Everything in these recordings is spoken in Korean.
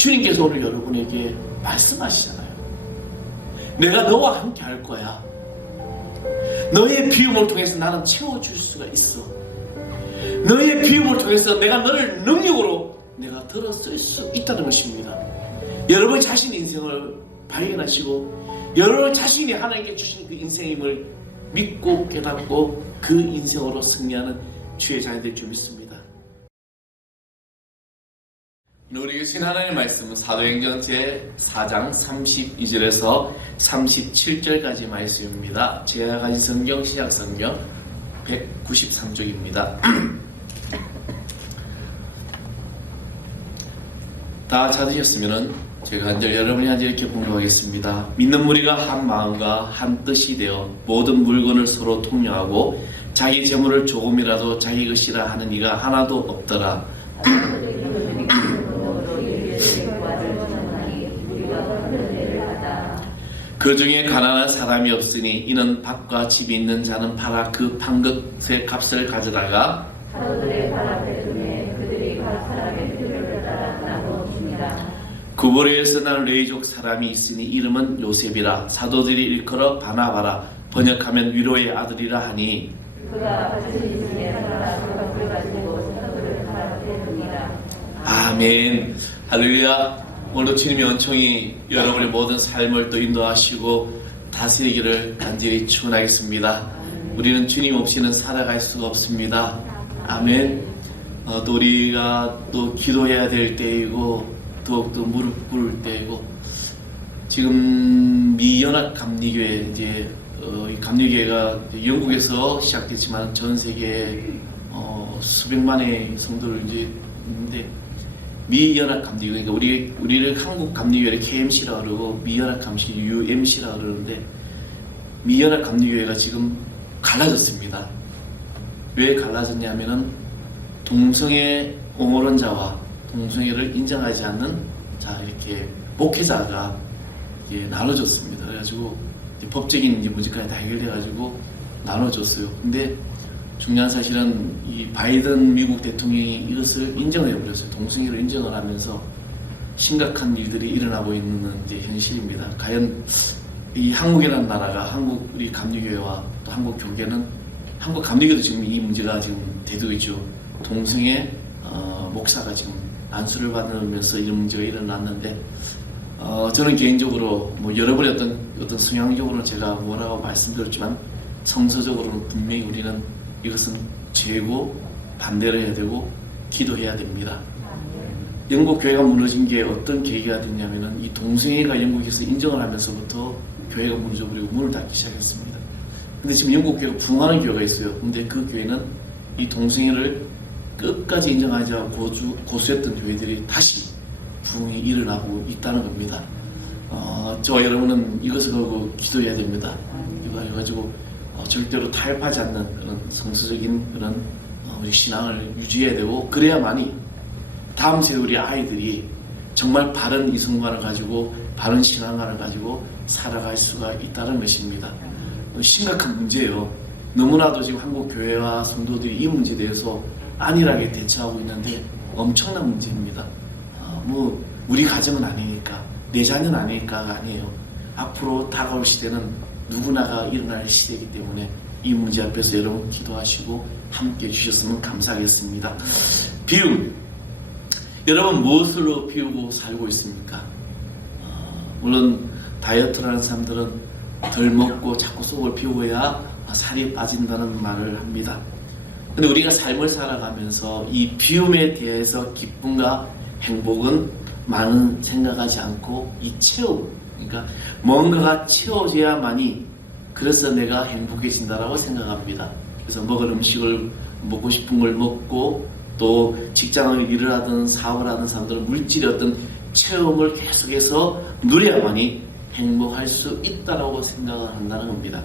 주님께서 오늘 여러분에게 말씀하시잖아요. 내가 너와 함께 할 거야. 너의 비움을 통해서 나는 채워줄 수가 있어. 너의 비움을 통해서 내가 너를 능력으로 내가 들어 쓸 수 있다는 것입니다. 여러분 자신의 인생을 발견하시고 여러분 자신이 하나님께 주신 그 인생임을 믿고 깨닫고 그 인생으로 승리하는 주의 자녀들 줄 믿습니다. 우리 주신 하나님의 말씀은 사도행전 제4장 32절에서 37절까지 말씀입니다. 제가 가진 성경 신약성경 193쪽입니다. 다 찾으셨으면 제가 한 절 여러분이 한 절 이렇게 공유하겠습니다. 믿는 무리가 한 마음과 한 뜻이 되어 모든 물건을 서로 통용하고 자기 재물을 조금이라도 자기 것이라 하는 이가 하나도 없더라. 그 중에 가난한 사람이 없으니 이는 밭과 집이 있는 자는 팔아 그 판 것의 값을 가져다가 사도들의 발 앞에 두매 그들이 각 사람의 필요를 따라 나누었습니다. 구보로에서 난 레이족 사람이 있으니 이름은 요셉이라. 사도들이 일컬어 바나바라 번역하면 위로의 아들이라 하니 그가 같이 있으니 살아라 그 값을 가지고 사도들의 발 앞에 둡니다. 아멘. 할렐루야. 오늘도 주님의 은총이 여러분의 모든 삶을 또 인도하시고 다스리기를 간절히 축원하겠습니다. 우리는 주님 없이는 살아갈 수가 없습니다. 아멘. 또 우리가 또 기도해야 될 때이고 더욱더 무릎 꿇을 때이고 지금 미연합 감리교회 이 감리교회가 영국에서 시작됐지만 전 세계에 수백만의 성도를 이제 있는데 미연합 감리교회, 그러니까 우리를 한국 감리교회를 KMC라 그러고 미연합 감시 UMC라 그러는데 미연합 감리교회가 지금 갈라졌습니다. 왜 갈라졌냐면은 동성애 옹호론자와 동성애를 인정하지 않는 이렇게 목회자가 나눠졌습니다. 그래가지고 법적인 문제까지 다 해결돼가지고 나눠졌어요. 근데 중요한 사실은 이 바이든 미국 대통령이 이것을 인정해 버렸어요. 동성애를 인정을 하면서 심각한 일들이 일어나고 있는 현실입니다. 과연 이 한국이라는 나라가 한국 우리 감리교회와 또 한국 교계는 한국 감리교도 지금 이 문제가 지금 되고 있죠. 동성애 목사가 지금 안수를 받으면서 이런 문제가 일어났는데 저는 개인적으로 여러분의 어떤 성향적으로는 제가 뭐라고 말씀드렸지만 성서적으로는 분명히 우리는 이것은 죄고 반대를 해야 되고 기도해야 됩니다. 영국 교회가 무너진 게 어떤 계기가 됐냐면은 이 동성애가 영국에서 인정을 하면서부터 교회가 무너져버리고 문을 닫기 시작했습니다. 근데 지금 영국 교회가 부흥하는 교회가 있어요. 근데 그 교회는 이 동성애를 끝까지 인정하지 않고 고수했던 교회들이 다시 부흥이 일어나고 있다는 겁니다. 저와 여러분은 이것을 보고 기도해야 됩니다. 이거 해가지고 절대로 타협하지 않는 그런 성서적인 그런 우리 신앙을 유지해야 되고 그래야만이 다음 세대 우리 아이들이 정말 바른 이성관을 가지고 바른 신앙관을 가지고 살아갈 수가 있다는 것입니다. 심각한 문제예요. 너무나도 지금 한국 교회와 성도들이 이 문제에 대해서 안일하게 대처하고 있는데 엄청난 문제입니다. 우리 가정은 아니니까 내 자녀는 아니니까가 아니에요. 앞으로 다가올 시대는 누구나가 일어날 시대이기 때문에 이 문제 앞에서 여러분 기도하시고 함께 해주셨으면 감사하겠습니다. 비움. 여러분 무엇으로 비우고 살고 있습니까? 물론 다이어트라는 사람들은 덜 먹고 자꾸 속을 비워야 살이 빠진다는 말을 합니다. 근데 우리가 삶을 살아가면서 이 비움에 대해서 기쁨과 행복은 많은 생각하지 않고 이 채움, 그러니까 뭔가가 채워져야만이 그래서 내가 행복해진다라고 생각합니다. 그래서 먹을 음식을 먹고 싶은 걸 먹고 또 직장을 일을 하든 사업을 하든 사람들은 물질의 어떤 체험을 계속해서 누려야만이 행복할 수 있다라고 생각을 한다는 겁니다.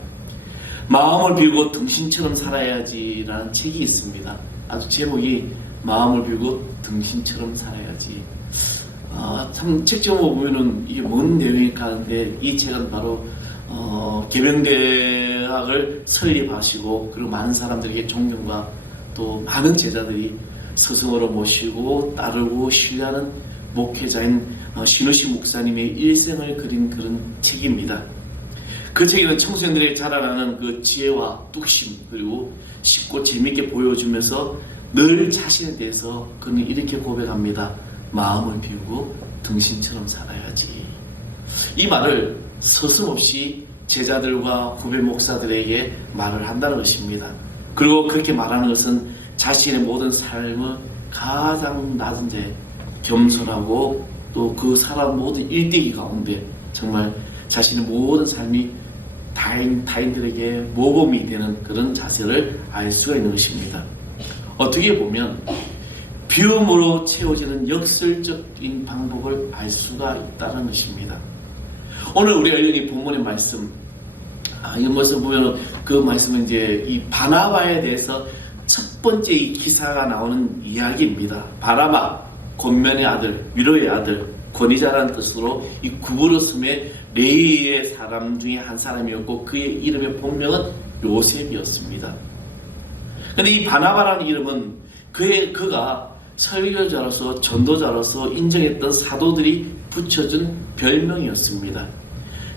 마음을 비우고 등신처럼 살아야지라는 책이 있습니다. 아주 제목이 마음을 비우고 등신처럼 살아야지. 참 책 제목 보면은 이게 뭔 내용일까 하는데 이 책은 바로 계명대학을 설립하시고 그리고 많은 사람들에게 존경과 또 많은 제자들이 스승으로 모시고 따르고 신뢰하는 목회자인 신우시 목사님의 일생을 그린 그런 책입니다. 그 책에는 청소년들이 자라나는 그 지혜와 뚝심, 그리고 쉽고 재밌게 보여주면서 늘 자신에 대해서 그는 이렇게 고백합니다. 마음을 비우고 등신처럼 살아야지. 이 말을 서슴없이 제자들과 후배 목사들에게 말을 한다는 것입니다. 그리고 그렇게 말하는 것은 자신의 모든 삶을 가장 낮은 데 겸손하고 또 그 사람 모든 일대기 가운데 정말 자신의 모든 삶이 타인들에게 모범이 되는 그런 자세를 알 수가 있는 것입니다. 어떻게 보면 비움으로 채워지는 역설적인 방법을 알 수가 있다는 것입니다. 오늘 우리가 읽은 이 본문의 말씀, 이 말씀 보면 그 말씀은 이제 이 바나바에 대해서 첫 번째 이 기사가 나오는 이야기입니다. 바나바, 권면의 아들, 위로의 아들, 권위자라는 뜻으로 이 구부러섬의 레위의 사람 중에 한 사람이었고 그의 이름의 본명은 요셉이었습니다. 그런데 이 바나바라는 이름은 그가 설교자로서 전도자로서 인정했던 사도들이 붙여준 별명이었습니다.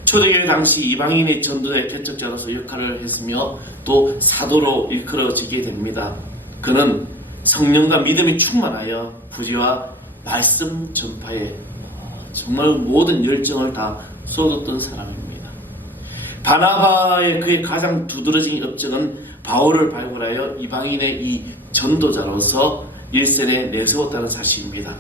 초대교회 당시 이방인의 전도자의 개척자로서 역할을 했으며 또 사도로 일컬어지게 됩니다. 그는 성령과 믿음이 충만하여 부지와 말씀 전파에 정말 모든 열정을 다 쏟았던 사람입니다. 바나바의 그의 가장 두드러진 업적은 바울을 발굴하여 이방인의 이 전도자로서 일선에 내세웠다는 사실입니다.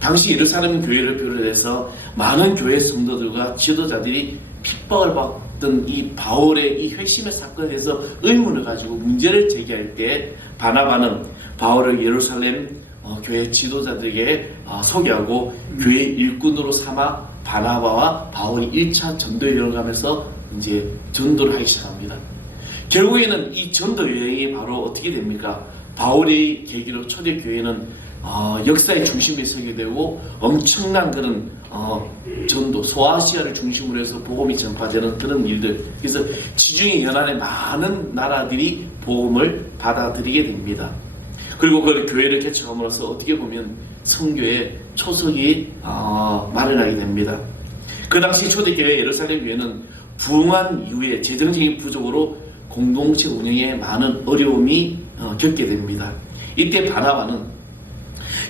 당시 예루살렘 교회를 비롯해서 많은 교회 성도들과 지도자들이 핍박을 받던 이 바울의 이 회심의 사건에 대해서 의문을 가지고 문제를 제기할 때 바나바는 바울을 예루살렘 교회 지도자들에게 소개하고 교회 일꾼으로 삼아 바나바와 바울이 1차 전도 여행을 가면서 이제 전도를 하기 시작합니다. 결국에는 이 전도 여행이 바로 어떻게 됩니까? 바울이 계기로 초대교회는 역사의 중심에 서게 되고 엄청난 그런 전도, 소아시아를 중심으로 해서 복음이 전파되는 그런 일들, 그래서 지중해 연안의 많은 나라들이 복음을 받아들이게 됩니다. 그리고 그 교회를 개척함으로써 어떻게 보면 선교의 초석이 마련하게 됩니다. 그 당시 초대교회 예루살렘 교회는 부흥한 이후에 재정적인 부족으로 공동체 운영에 많은 어려움이 겪게 됩니다. 이때 바나바는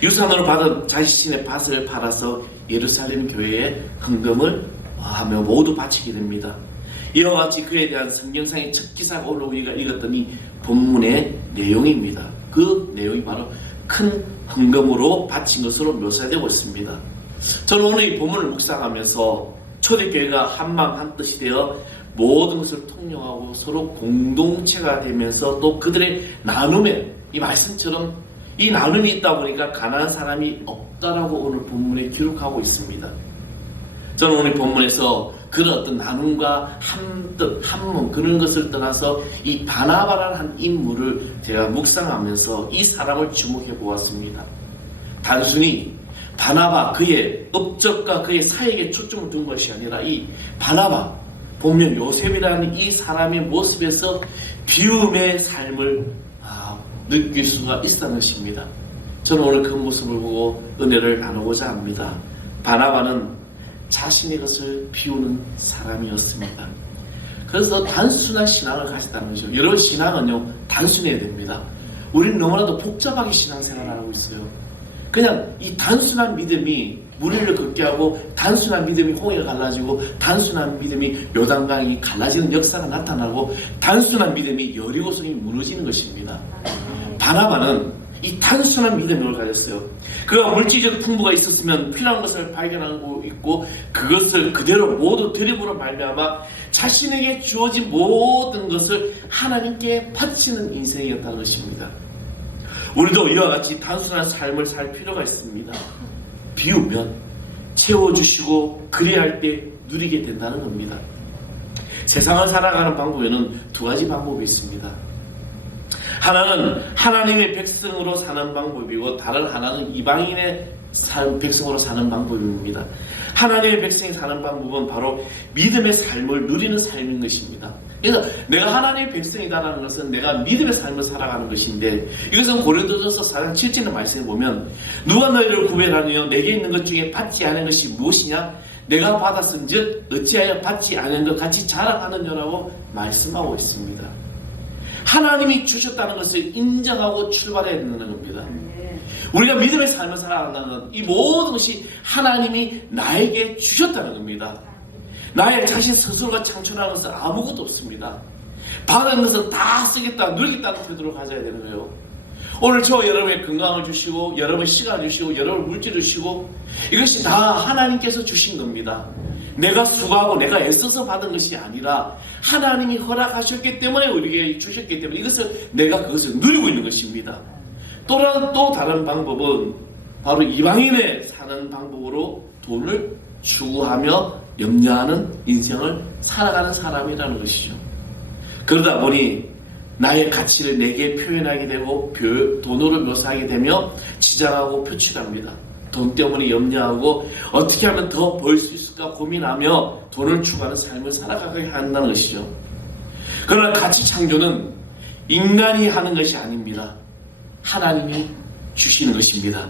유산으로 받은 자신의 밭을 팔아서 예루살렘 교회에 헌금을 하며 모두 바치게 됩니다. 이와 같이 그에 대한 성경상의 첫 기사가 올라오니까 읽었던 이 본문의 내용입니다. 그 내용이 바로 큰 헌금으로 바친 것으로 묘사되고 있습니다. 저는 오늘 이 본문을 묵상하면서 초대교회가 한마음 한뜻이 되어 모든 것을 통용하고 서로 공동체가 되면서 또 그들의 나눔에 이 말씀처럼 이 나눔이 있다 보니까 가난한 사람이 없다라고 오늘 본문에 기록하고 있습니다. 저는 오늘 본문에서 그런 어떤 나눔과 한뜻, 한몸 그런 것을 떠나서 이 바나바라는 한 인물을 제가 묵상하면서 이 사람을 주목해 보았습니다. 단순히 바나바 그의 업적과 그의 사역에 초점을 둔 것이 아니라 이 바나바 보면 요셉이라는 이 사람의 모습에서 비움의 삶을 느낄 수가 있었던 것입니다. 저는 오늘 그 모습을 보고 은혜를 나누고자 합니다. 바나바는 자신의 것을 비우는 사람이었습니다. 그래서 단순한 신앙을 가졌다는 거죠. 여러분, 신앙은요 단순해야 됩니다. 우리는 너무나도 복잡하게 신앙생활을 하고 있어요. 그냥 이 단순한 믿음이 무리를 걷게 하고 단순한 믿음이 홍해가 갈라지고 단순한 믿음이 요단강이 갈라지는 역사가 나타나고 단순한 믿음이 여리고성이 무너지는 것입니다. 바나바는 이 단순한 믿음을 가졌어요. 그가 물질적 풍부가 있었으면 필요한 것을 발견하고 있고 그것을 그대로 모두 드림으로 말미암아 자신에게 주어진 모든 것을 하나님께 바치는 인생이었다는 것입니다. 우리도 이와 같이 단순한 삶을 살 필요가 있습니다. 비우면 채워주시고 그래야 할 때 누리게 된다는 겁니다. 세상을 살아가는 방법에는 두 가지 방법이 있습니다. 하나는 하나님의 백성으로 사는 방법이고 다른 하나는 이방인의 백성으로 사는 방법입니다. 하나님의 백성이 사는 방법은 바로 믿음의 삶을 누리는 삶인 것입니다. 그래서 내가 하나님의 백성이다라는 것은 내가 믿음의 삶을 살아가는 것인데, 이것은 고린도전서 4장 7절의 말씀에 보면 누가 너희를 구별하느냐 내게 있는 것 중에 받지 않은 것이 무엇이냐 내가 받았은즉 어찌하여 받지 않은 것 같이 자랑하느냐라고 말씀하고 있습니다. 하나님이 주셨다는 것을 인정하고 출발해야 되는 겁니다. 우리가 믿음의 삶을 살아간다는 이 모든 것이 하나님이 나에게 주셨다는 겁니다. 나의 자신 스스로가 창출하는 것은 아무것도 없습니다. 받은 것은 다 쓰겠다, 누리겠다는 태도로 가져야 되는 거예요. 오늘 저 여러분의 건강을 주시고, 여러분 시간을 주시고, 여러분 물질을 주시고, 이것이 다 하나님께서 주신 겁니다. 내가 수고하고 내가 애써서 받은 것이 아니라 하나님이 허락하셨기 때문에 우리에게 주셨기 때문에 이것을 내가 그것을 누리고 있는 것입니다. 또 다른 방법은 바로 이방인의 사는 방법으로 돈을 추구하며 염려하는 인생을 살아가는 사람이라는 것이죠. 그러다 보니 나의 가치를 내게 표현하게 되고 돈으로 묘사하게 되며 치장하고 표출합니다. 돈 때문에 염려하고 어떻게 하면 더 벌 수 있을까 고민하며 돈을 추구하는 삶을 살아가게 한다는 것이죠. 그러나 가치 창조는 인간이 하는 것이 아닙니다. 하나님이 주시는 것입니다.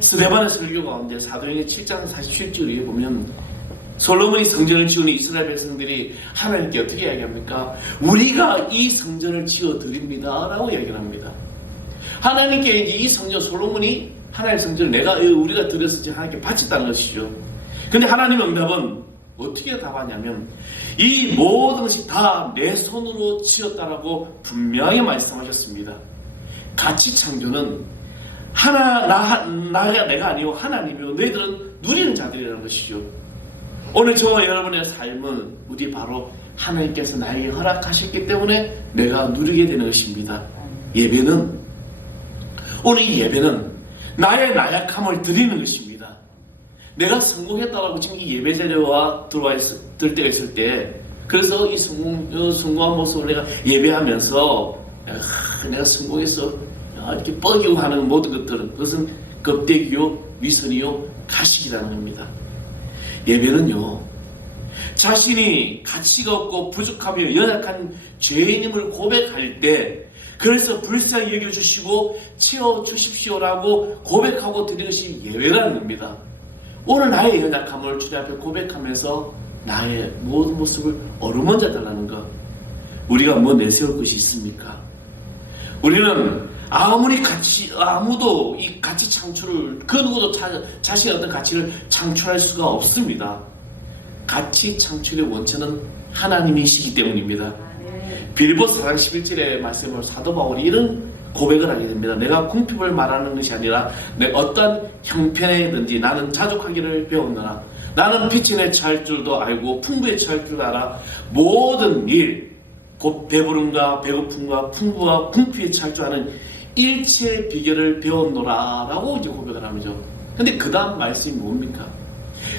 스데반의 설교 가운데 사도행전 7장 47절에 보면 솔로몬이 성전을 지으니 이스라엘 백성들이 하나님께 어떻게 이야기합니까? 우리가 이 성전을 지어드립니다 라고 이야기를 합니다. 하나님께 이 성전, 솔로몬이 하나님의 성전을 우리가 드렸을지 하나님께 바쳤다는 것이죠. 근데 하나님의 응답은 어떻게 답하냐면 이 모든 것이 다 내 손으로 지었다라고 분명히 말씀하셨습니다. 가치 창조는 내가 아니고 하나님이요 너희들은 누리는 자들이라는 것이죠. 오늘 저와 여러분의 삶은 우리 바로 하나님께서 나에게 허락하셨기 때문에 내가 누리게 되는 것입니다. 오늘 이 예배는 나의 나약함을 드리는 것입니다. 내가 성공했다고 지금 이 예배 자료와 들 때가 있을 때, 그래서 이 성공한 모습을 내가 예배하면서 내가 성공했어 이렇게 뻐기고 하는 모든 것들은 그것은 겁대기요, 위선이요, 가식이라는 겁니다. 예배는요, 자신이 가치가 없고 부족하며 연약한 죄인임을 고백할 때 그래서 불쌍히 여겨주시고 채워주십시오라고 고백하고 드리는 것이 예배라는 겁니다. 오늘 나의 연약함을 주님 앞에 고백하면서 나의 모든 모습을 어루만져 달라는 것, 우리가 뭐 내세울 것이 있습니까? 우리는 아무도 이 가치 창출을, 그 누구도 자신의 어떤 가치를 창출할 수가 없습니다. 가치 창출의 원천은 하나님이시기 때문입니다. 빌보서 4장 11절의 말씀으로 사도 바울이 이런 고백을 하게 됩니다. 내가 궁핍을 말하는 것이 아니라 내 어떤 형편에든지 나는 자족하기를 배웠노라. 나는 피친에 처할 줄도 알고 풍부에 처할 줄도 알아. 모든 일, 곧 배부름과 배고픔과 풍부와 궁핍에 처할 줄 아는 일체의 비결을 배웠노라 라고 이제 고백을 하죠. 근데 그 다음 말씀이 뭡니까?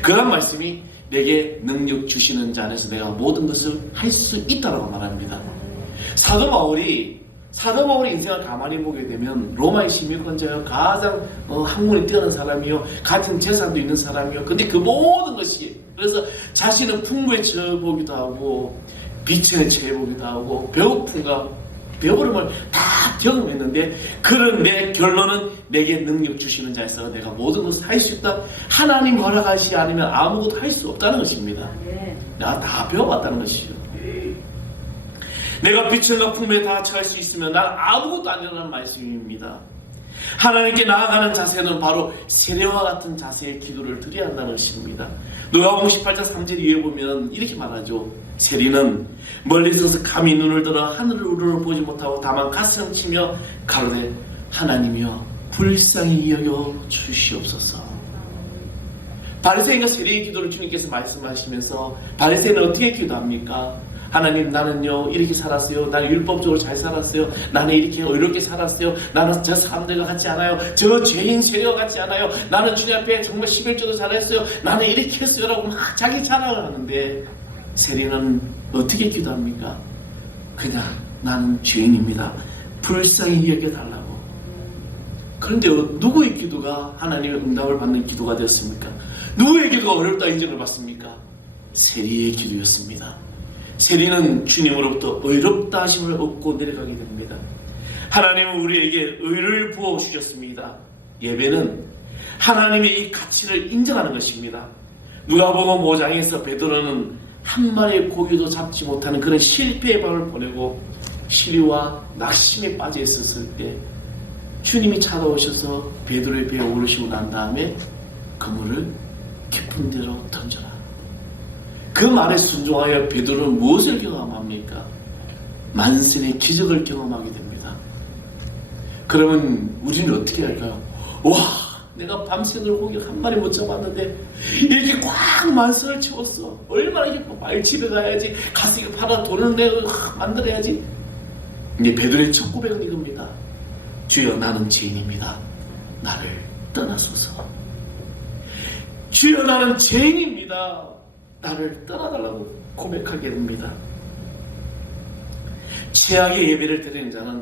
그 다음 말씀이 내게 능력 주시는 자 안에서 내가 모든 것을 할 수 있다라고 말합니다. 사도 바울이 인생을 가만히 보게 되면 로마의 시민권자요, 가장 학문이 뛰어난 사람이요, 같은 재산도 있는 사람이요. 근데 그 모든 것이, 그래서 자신은 풍부에 처해보기도 하고 비천에 처해보기도 하고 배부름을 다 경험했는데, 그런데 결론은 내게 능력 주시는 자에서 내가 모든 것을 할 수 있다. 하나님 허락하시지 않으면 아무것도 할 수 없다는 것입니다. 내가 다 배워봤다는 것이죠. 내가 비천과 풍부에 다 처할 수 있으면 난 아무것도 아니라는 말씀입니다. 하나님께 나아가는 자세는 바로 세례와 같은 자세의 기도를 드려야 한다는 것입니다. 누가복음 18장 3절 위에 보면 이렇게 말하죠. 세리는 멀리 서서 감히 눈을 들어 하늘을 보지 못하고 다만 가슴 치며 가로되 하나님이여 불쌍히 여겨 주시옵소서. 바리새인과 세리의 기도를 주님께서 말씀하시면서 바리새인은 어떻게 기도합니까? 하나님, 나는요 이렇게 살았어요. 나는 율법적으로 잘 살았어요. 나는 이렇게 의롭게 살았어요. 나는 저 사람들과 같지 않아요. 저 죄인 세리와 같지 않아요. 나는 주님 앞에 정말 11조도 잘했어요. 나는 이렇게 했어요 라고 막 자기 자랑을 하는데, 세리는 어떻게 기도합니까? 그냥, 나는 죄인입니다. 불쌍히 여겨달라고. 그런데 누구의 기도가 하나님의 응답을 받는 기도가 되었습니까? 누구의 기도가 어렵다 인정을 받습니까? 세리의 기도였습니다. 세리는 주님으로부터 의롭다 하심을 얻고 내려가게 됩니다. 하나님은 우리에게 의를 부어주셨습니다. 예배는 하나님의 이 가치를 인정하는 것입니다. 누가복음 5장에서 베드로는 한 마리의 고기도 잡지 못하는 그런 실패의 밤을 보내고 시리와 낙심에 빠져 있었을 때 주님이 찾아오셔서 베드로의 배에 오르시고 난 다음에 그물을 깊은 데로 던져라. 그 말에 순종하여 베드로는 무엇을 경험합니까? 만선의 기적을 경험하게 됩니다. 그러면 우리는 어떻게 할까요? 와, 내가 밤새도록 고기 한 마리 못 잡았는데 이렇게 꽉 만선을 채웠어. 얼마나 기뻐. 빨리 집에 가야지. 가서 이거 팔아 돈을 내가 만들어야지. 이제 베드로의 첫 고백은 이겁니다. 주여, 나는 죄인입니다. 나를 떠나소서. 주여, 나는 죄인입니다. 나를 떠나달라고 고백하게 됩니다. 최악의 예배를 드리는 자는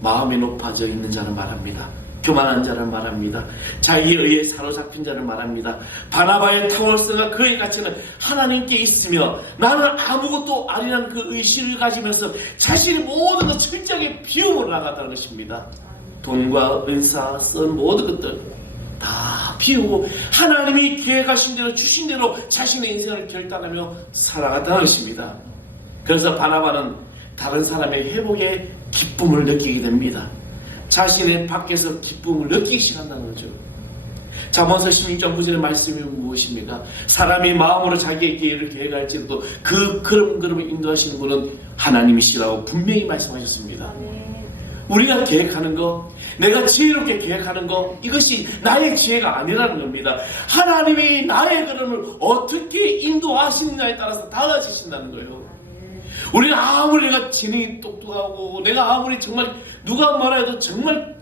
마음이 높아져 있는 자를 말합니다. 교만한 자를 말합니다. 자기에 의해 사로잡힌 자를 말합니다. 바나바의 탁월성과 그의 가치는 하나님께 있으며 나는 아무것도 아니라는 그 의식을 가지면서 자신의 모든 것 철저하게 비움으로 나갔다는 것입니다. 돈과 은사, 선 모든 것들 다 비우고 하나님이 계획하신 대로 주신 대로 자신의 인생을 결단하며 살아갔다는 것입니다. 그래서 바나바는 다른 사람의 회복에 기쁨을 느끼게 됩니다. 자신의 밖에서 기쁨을 느끼기 시작한다는 거죠. 잠언서 16장 9절의 말씀이 무엇입니까? 사람이 마음으로 자기의 기회를 계획할지라도 그 걸음걸음을 인도하시는 분은 하나님이시라고 분명히 말씀하셨습니다. 우리가 계획하는 거, 내가 지혜롭게 계획하는 거, 이것이 나의 지혜가 아니라는 겁니다. 하나님이 나의 걸음을 어떻게 인도하시느냐에 따라서 달라지신다는 거예요. 우리는 아무리 내가 지능이 똑똑하고 내가 아무리 정말 누가 말해도 정말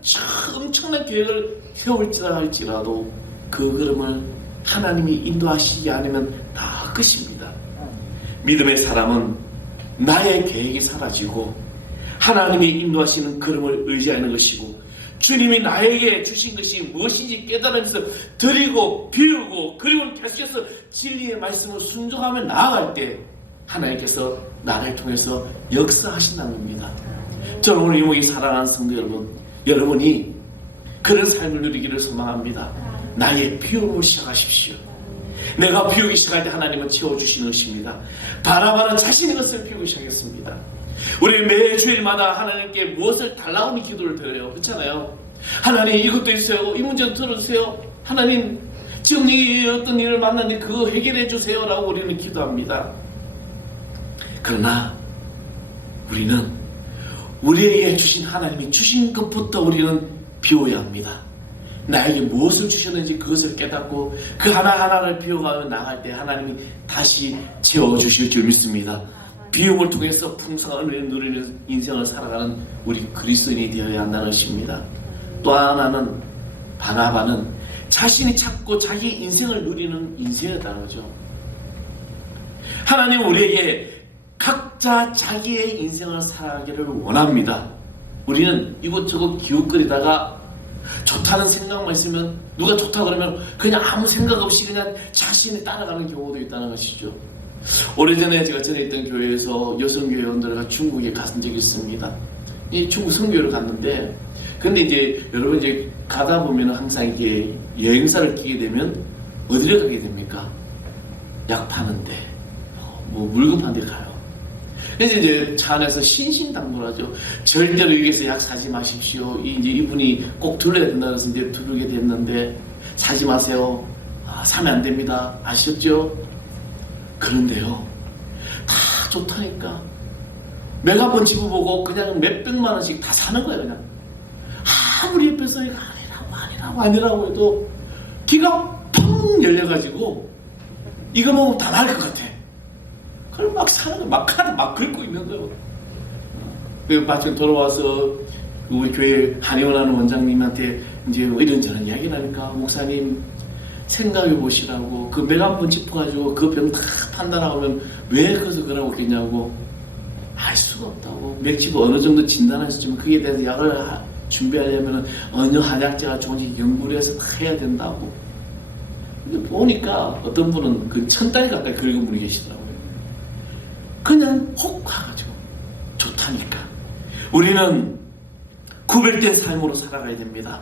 엄청난 계획을 세울지라 할지라도 그 걸음을 하나님이 인도하시지 않으면 다 끝입니다. 믿음의 사람은 나의 계획이 사라지고 하나님이 인도하시는 걸음을 의지하는 것이고 주님이 나에게 주신 것이 무엇인지 깨달으면서 드리고 비우고 그리고 계속해서 진리의 말씀을 순종하며 나아갈 때 하나님께서 나를 통해서 역사하신다는 겁니다. 저는 오늘 이목이 사랑하는 성도 여러분, 여러분이 그런 삶을 누리기를 소망합니다. 나의 비움을 시작하십시오. 내가 비우기 시작할 때 하나님은 채워주시는 것입니다. 바나바는 자신의 것을 비우기 시작했습니다. 우리 매 주일마다 하나님께 무엇을 달라고 하는 기도를 드려요. 그렇잖아요. 하나님 이것도 있어요. 이 문제도 들어주세요. 하나님 지금 이 어떤 일을 만났는데 그거 해결해 주세요 라고 우리는 기도합니다. 그러나 우리는 우리에게 주신 하나님이 주신 것부터 우리는 비워야 합니다. 나에게 무엇을 주셨는지 그것을 깨닫고 그 하나하나를 비워가며 나갈 때 하나님이 다시 채워주실 줄 믿습니다. 비움을 통해서 풍성한 은혜를 누리는 인생을 살아가는 우리 그리스도인이 되어야 한다는 것입니다. 또 하나는 바나바는 자신이 찾고 자기 인생을 누리는 인생이었다는 거죠. 하나님은 우리에게 각자 자기의 인생을 살아가기를 원합니다. 우리는 이곳저곳 기웃거리다가 좋다는 생각만 있으면 누가 좋다 그러면 그냥 아무 생각 없이 그냥 자신이 따라가는 경우도 있다는 것이죠. 오래전에 제가 전에 있던 교회에서 여성교회원들과 중국에 간 적이 있습니다. 이 중국 선교를 갔는데 근데 이제 여러분 이제 가다 보면 항상 이게 여행사를 끼게 되면 어디를 가게 됩니까? 약 파는데 뭐 물건 파는 데 가요. 그래서 이제 차 안에서 신신당부하죠. 절대로 여기서 약 사지 마십시오. 이제 이분이 꼭 들러야 된다 그래서 이제 들르게 됐는데 사지 마세요. 사면 안 됩니다. 아셨죠? 그런데요, 다 좋다니까 메가폰 집어보고 그냥 몇백만 원씩 다 사는 거예요. 그냥 아무리 옆에서 이거 아니라고 해도 귀가 펑 열려가지고 이거 먹으면 다 나을 것 같아. 그걸 막 사는 거, 막 긁고 있는 거예요. 그리고 마침 돌아와서 우리 교회 한의원하는 원장님한테 이제 이런저런 이야기를 하니까 목사님 생각해 보시라고 그 메가폰 짚어가지고 그 병 다 판단하면 왜 그래서 그러고 있겠냐고 알 수가 없다고 맥주가 어느 정도 진단하셨지만 그에 대해서 약을 준비하려면 어느 한약재가 좋은지 연구를 해서 다 해야 된다고. 근데 보니까 어떤 분은 그 1000달 가까이 긁은 분이 계시더라고요. 그냥 혹 가가지고 좋다니까. 우리는 구별된 삶으로 살아가야 됩니다.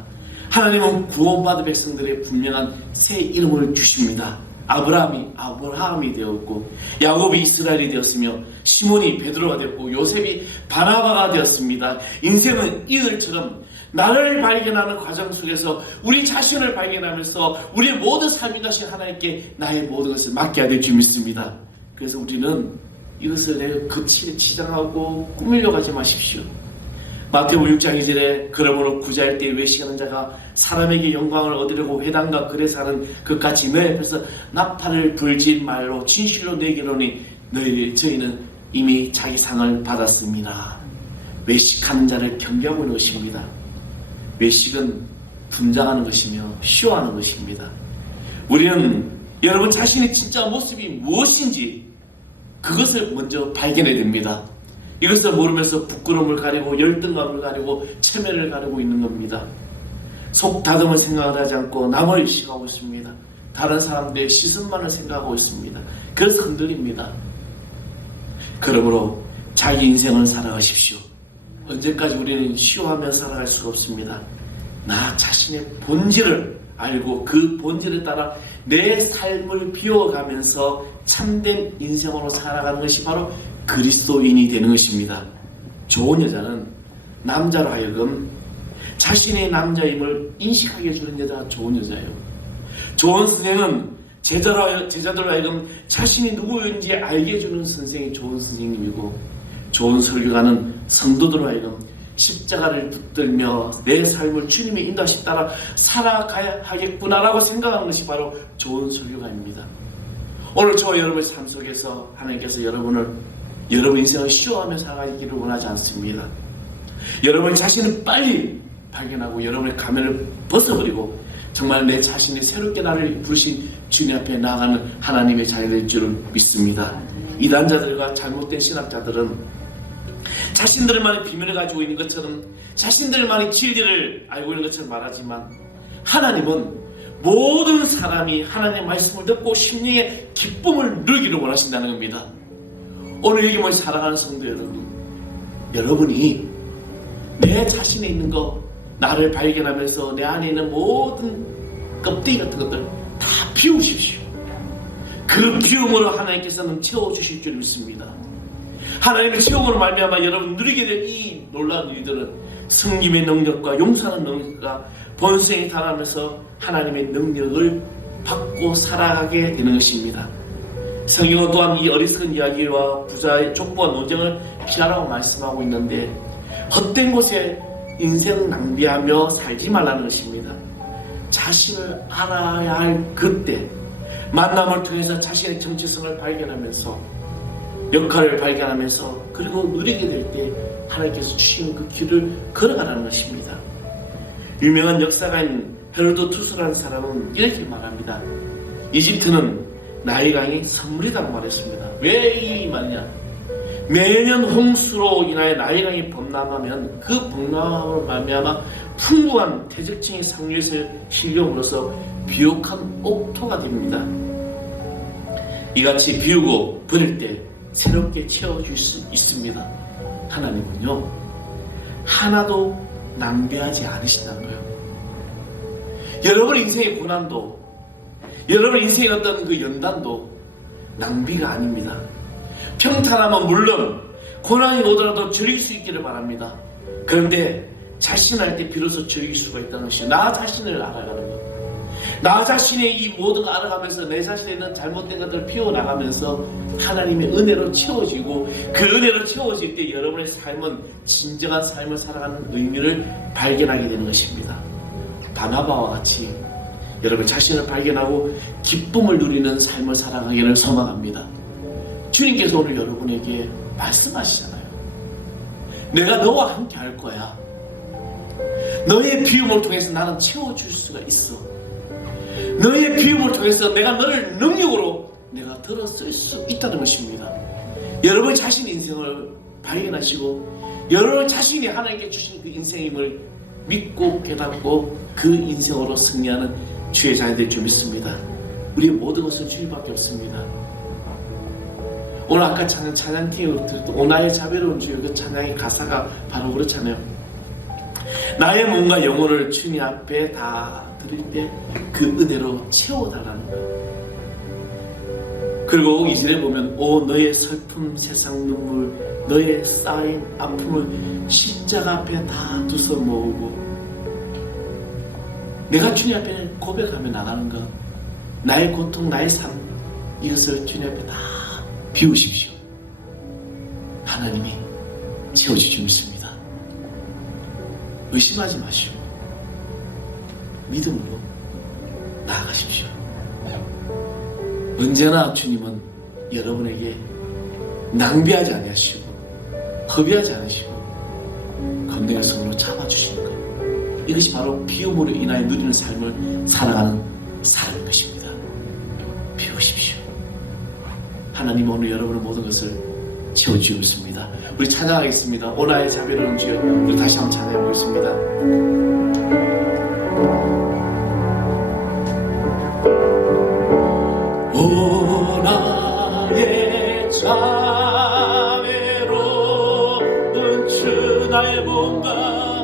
하나님은 구원받은 백성들의 분명한 새 이름을 주십니다. 아브라함이 되었고, 야곱이 이스라엘이 되었으며, 시몬이 베드로가 되었고, 요셉이 바나바가 되었습니다. 인생은 이들처럼 나를 발견하는 과정 속에서 우리 자신을 발견하면서 우리의 모든 삶이 가신 하나님께 나의 모든 것을 맡겨야 될 줄 믿습니다. 그래서 우리는 이것을 내 거칠게 치장하고 꾸밀려 가지 마십시오. 마태복음 6장 2절에 그러므로 구자일 때 외식하는 자가 사람에게 영광을 얻으려고 회당과 글에 사는 것같이 너희 앞에서 나팔을 불지 말로 진실로 내기로니 저희는 이미 자기 상을 받았습니다. 외식하는 자를 경계하고 있는 것입니다. 외식은 분장하는 것이며 쇼하는 것입니다. 우리는 여러분 자신의 진짜 모습이 무엇인지 그것을 먼저 발견해야 됩니다. 이것을 모르면서 부끄러움을 가리고 열등감을 가리고 체면을 가리고 있는 겁니다. 속 다듬을 생각을 하지 않고 남을 의식하고 있습니다. 다른 사람들의 시선만을 생각하고 있습니다. 그래서 흔들립니다. 그러므로 자기 인생을 살아가십시오. 언제까지 우리는 쉬워하며 살아갈 수가 없습니다. 나 자신의 본질을 알고 그 본질에 따라 내 삶을 비워가면서 참된 인생으로 살아가는 것이 바로 그리스도인이 되는 것입니다. 좋은 여자는 남자로 하여금 자신의 남자임을 인식하게 해주는 여자가 좋은 여자예요. 좋은 선생은 제자들로 하여금 자신이 누구인지 알게 해주는 선생이 좋은 선생님이고, 좋은 설교가는 성도들로 하여금 십자가를 붙들며 내 삶을 주님의 인도하심 따라 살아가야 하겠구나라고 생각하는 것이 바로 좋은 설교가입니다. 오늘 저와 여러분의 삶 속에서 하나님께서 여러분 인생을 쉬워하며 살아가기를 원하지 않습니다. 여러분 자신을 빨리 발견하고 여러분의 가면을 벗어버리고 정말 내 자신이 새롭게 나를 부르신 주님 앞에 나아가는 하나님의 자녀 될 줄을 믿습니다. 이단자들과 잘못된 신학자들은 자신들만의 비밀을 가지고 있는 것처럼, 자신들만의 진리를 알고 있는 것처럼 말하지만, 하나님은 모든 사람이 하나님의 말씀을 듣고 심령의 기쁨을 누리기를 원하신다는 겁니다. 오늘 여기 모여 살아가는 성도 여러분, 여러분이 내 자신에 있는 것, 나를 발견하면서 내 안에 있는 모든 껍데기 같은 것들 다 비우십시오. 그 비움으로 하나님께서는 채워주실 줄 믿습니다. 하나님의 채움으로 말미암아 여러분 누리게 될 이 놀라운 일들은 성김의 능력과 용서하는 능력과 본성이 달하면서 하나님의 능력을 받고 살아가게 되는 것입니다. 성경은 또한 이 어리석은 이야기와 부자의 족보와 논쟁을 피하라고 말씀하고 있는데, 헛된 곳에 인생 낭비하며 살지 말라는 것입니다. 자신을 알아야 할 그때 만남을 통해서 자신의 정체성을 발견하면서 역할을 발견하면서 그리고 누리게 될 때 하나님께서 주시는 그 길을 걸어가라는 것입니다. 유명한 역사가인 헤로도투스라는 사람은 이렇게 말합니다. 이집트는 나일강이 선물이라고 말했습니다. 왜 이 말이냐? 매년 홍수로 인하여 나일강이 범람하면 그 범람으로 말미암아 풍부한 대적층의 상류에서 실려오면서 비옥한 옥토가 됩니다. 이같이 비우고 버릴 때 새롭게 채워줄 수 있습니다. 하나님은요, 하나도 낭비하지 않으신다는 거예요. 여러분 인생의 고난도, 여러분 인생의 어떤 그 연단도 낭비가 아닙니다. 평탄하면 물론 고난이 오더라도 즐길 수 있기를 바랍니다. 그런데 자신할 때 비로소 즐길 수가 있다는 것이요, 나 자신을 알아가는 것, 나 자신의 이 모든 걸 알아가면서 내 자신에 있는 잘못된 것들을 피워나가면서 하나님의 은혜로 채워지고, 그 은혜로 채워질 때 여러분의 삶은 진정한 삶을 살아가는 의미를 발견하게 되는 것입니다. 바나바와 같이 여러분 자신을 발견하고 기쁨을 누리는 삶을 살아가기를 소망합니다. 주님께서 오늘 여러분에게 말씀하시잖아요. 내가 너와 함께 할 거야. 너의 비움을 통해서 나는 채워줄 수가 있어. 너의 비움을 통해서 내가 너를 능력으로 내가 들어쓸 수 있다는 것입니다. 여러분 자신의 인생을 발견하시고 여러분 자신이 하나님께 주신 그 인생임을 믿고 깨닫고 그 인생으로 승리하는 주의 자녀들 줄 믿습니다. 우리의 모든 것은 주님밖에 없습니다. 오늘 아까 찬양팀으로 들었던 오 나의 자비로운 주여, 그 찬양의 가사가 바로 그렇잖아요. 나의 몸과 영혼을 주님 앞에 다 드릴 때 그 은혜로 채워달라는 거예요. 그리고 2절에 보면 오 너의 슬픔 세상 눈물 너의 쌓인 아픔을 십자가 앞에 다 두서 모으고 내가 주님 앞에 고백하며 나가는 것, 나의 고통 나의 삶, 이것을 주님 앞에 다 비우십시오. 하나님이 채워주실 믿습니다. 의심하지 마시고 믿음으로 나아가십시오. 언제나 주님은 여러분에게 낭비하지 아니하시고 허비하지 않으시고 감동의 손으로 잡아주시는 거예요. 이것이 바로 비움으로 인하여 누리는 삶을 살아가는 삶인 것입니다. 비우십시오. 하나님 오늘 여러분의 모든 것을 채워주셨습니다. 우리 찬양하겠습니다. 오 나의 자비로운 주여. 우리 다시 한번 찬양해 보겠습니다. 오 나의 자비로운 주 나의 몸과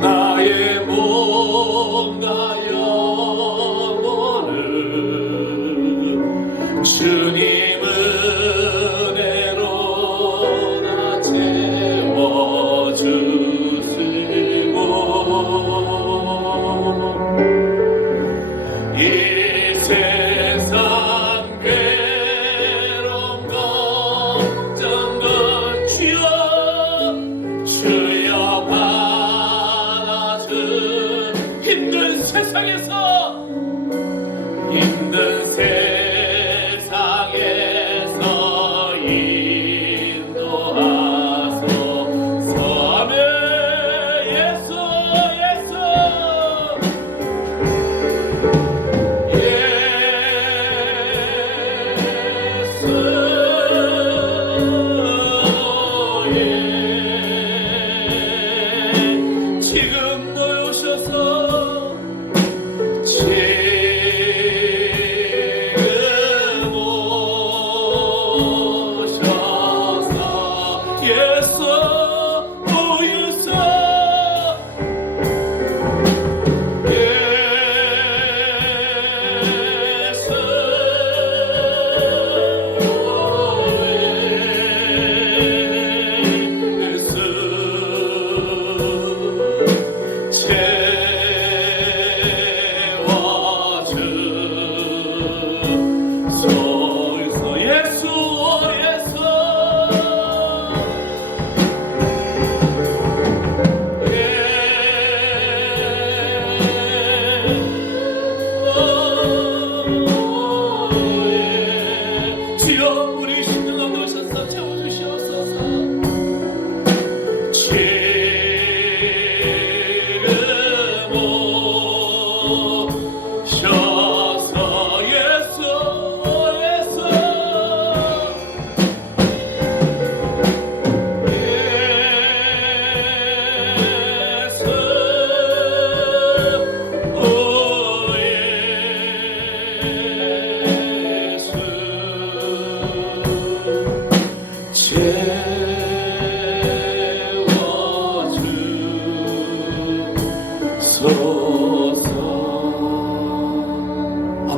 나의 몸과 영혼을 주님 은혜로 나 채워주시고 이 세상 괴로운 걱정 것 주여 받아주 힘든 세상에서 인도하소서. 아멘. 예수 지금 모여오셔서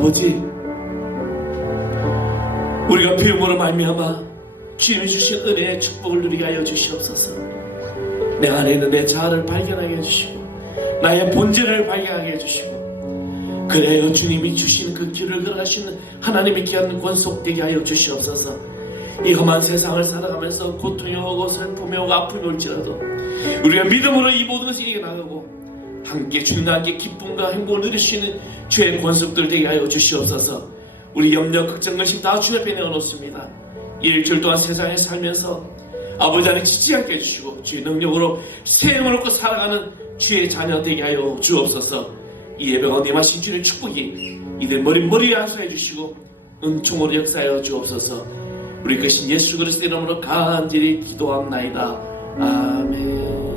아버지, 우리가 비움으로 말미암아 주님이 주신 은혜의 축복을 누리게 하여 주시옵소서. 내 안에 있는 내 자아를 발견하게 해주시고 나의 본질을 발견하게 해주시고 그래야 주님이 주신 그 길을 걸어가시는 하나님의 귀한 권속되게 하여 주시옵소서. 이 험한 세상을 살아가면서 고통이 오고 슬픔이 오고 아픔이 올지라도 우리가 믿음으로 이 모든 것을 이겨나가고 함께 주님과 함께 기쁨과 행복을 누릴 수 있는 주의 권속들 되게 하여 주시옵소서. 우리 염려 걱정 근심 다 주 앞에 내어놓습니다. 이 일주일 동안 세상에 살면서 아버지 안에 지지 않게 해주시고 주의 능력으로 새 힘을 얻고 살아가는 주의 자녀 되게 하여 주옵소서. 이 예배가 임하신 주님의 축복이 이들 머리에 안수해 주시고 은총으로 역사하여 주옵소서. 우리 크신 예수 그리스도의 이름으로 간절히 기도합나이다. 아멘.